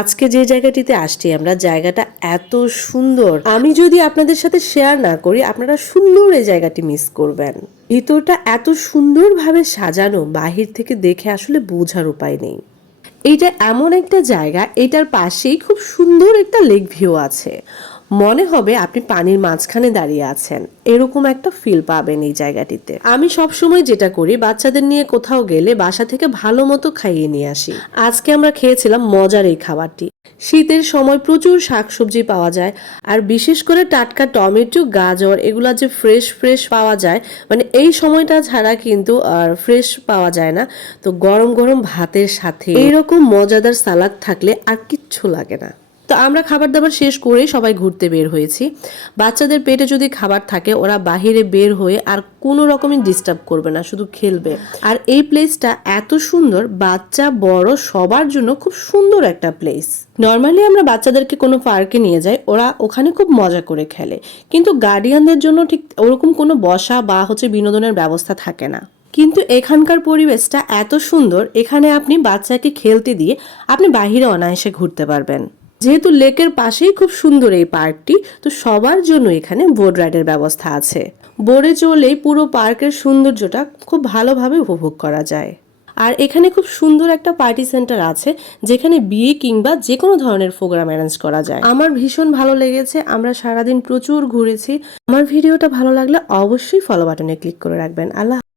আজকে যে জায়গাটিতে আসছি আমরা, জায়গাটা এত সুন্দর, আমি যদি আপনাদের সাথে শেয়ার না করি আপনারা সুন্দর এই জায়গাটি মিস করবেন। ভিতরটা এত সুন্দরভাবে সাজানো, বাহির থেকে দেখে আসলে বোঝার উপায় নেই। এইটা এমন একটা জায়গা, এটার পাশেই খুব সুন্দর একটা লেক ভিউ আছে। মনে হবে আপনি পানির মাঝখানে দাঁড়িয়ে আছেন, এরকম একটা ফিল পাবেন এই জায়গাটিতে। আমি সব সময় যেটা করি, বাচ্চাদের নিয়ে কোথাও গেলে বাসা থেকে ভালো মতো খাইয়ে নিয়ে আসি। আজকে আমরা খেয়েছিলাম মজার এই খাবারটি। শীতের সময় প্রচুর শাকসবজি পাওয়া যায়, আর বিশেষ করে টাটকা টমেটো, গাজর এগুলা যে ফ্রেশ ফ্রেশ পাওয়া যায়, মানে এই সময়টা ছাড়া কিন্তু আর ফ্রেশ পাওয়া যায় না। তো গরম গরম ভাতের সাথে এইরকম মজাদার সালাদ থাকলে আর কিচ্ছু লাগে না। তো আমরা খাবার দাবার শেষ করে সবাই ঘুরতে বের হয়েছি। বাচ্চাদের পেটে যদি খাবার থাকে, ওরা বাহিরে বের হয়ে আর কোনো রকমের ডিস্টার্ব করবে না, শুধু খেলবে। আর এই প্লেসটা এত সুন্দর, বাচ্চা বড় সবার জন্য খুব সুন্দর একটা প্লেস। নর্মালি আমরা বাচ্চাদেরকে কোনো পার্কে নিয়ে যাই, ওরা ওখানে খুব মজা করে খেলে, কিন্তু গার্ডিয়ানদের জন্য ঠিক ওরকম কোনো বসা বা বিনোদনের ব্যবস্থা থাকে না। কিন্তু এখানকার পরিবেশটা এত সুন্দর, এখানে আপনি বাচ্চাকে খেলতে দিয়ে আপনি বাহিরে অনায়াসে ঘুরতে পারবেন। যেহেতু লেকের পাশেই খুব সুন্দর এই পার্কটি, তো সবার জন্য এখানে বোট রাইডের ব্যবস্থা আছে। বোটে চলেই পুরো পার্কের সৌন্দর্যটা খুব ভালোভাবে উপভোগ করা যায়। আর এখানে খুব সুন্দর একটা পার্টি সেন্টার আছে, যেখানে বিয়ে কিংবা যে কোনো ধরনের প্রোগ্রাম অ্যারেঞ্জ করা যায়। আমার ভীষণ ভালো লেগেছে, আমরা সারাদিন প্রচুর ঘুরেছি। আমার ভিডিওটা ভালো লাগলে অবশ্যই ফলো বাটনে ক্লিক করে রাখবেন। আল্লাহ।